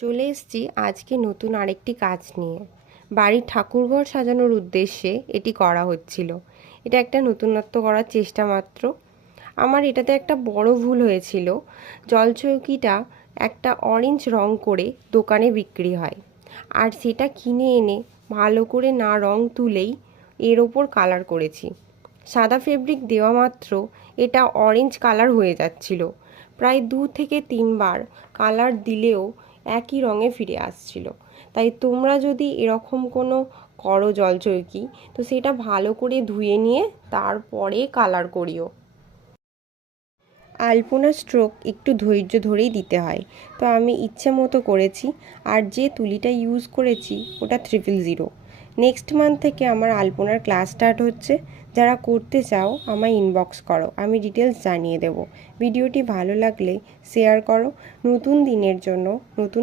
চলে এসেছি আজকে নতুন আরেকটি কাজ নিয়ে। বাড়ির ঠাকুরঘর সাজানোর উদ্দেশ্যে এটি করা হচ্ছিল। এটা একটা নতুনত্ব করার চেষ্টা মাত্র। আমার এটাতে একটা বড় ভুল হয়েছিল। জলচৌকিটা একটা অরেঞ্জ রং করে দোকানে বিক্রি হয়, আর সেটা কিনে এনে ভালো করে না রং তুলেই এর ওপর কালার করেছি। সাদা ফেব্রিক দেওয়া মাত্র এটা অরেঞ্জ কালার হয়ে যাচ্ছিল। প্রায় 2 থেকে 3 বার কালার দিলেও একই রঙে ফিরে আসছিল। তাই তোমরা যদি এরকম কোনো করো জলচৌকি, তো সেটা ভালো করে ধুয়ে নিয়ে তারপরে কালার করিও। আলপনা স্ট্রোক একটু ধৈর্য ধরেই দিতে হয়, তো আমি ইচ্ছে মতো করেছি। আর যে তুলিটা ইউজ করেছি ওটা 000। নেক্সট মান্থ থেকে আমার আলপনার ক্লাস স্টার্ট হচ্ছে। যারা করতে চাও আমায় ইনবক্স করো, আমি ডিটেলস জানিয়ে দেবো। ভিডিওটি ভালো লাগলে শেয়ার করো। নতুন দিনের জন্য নতুন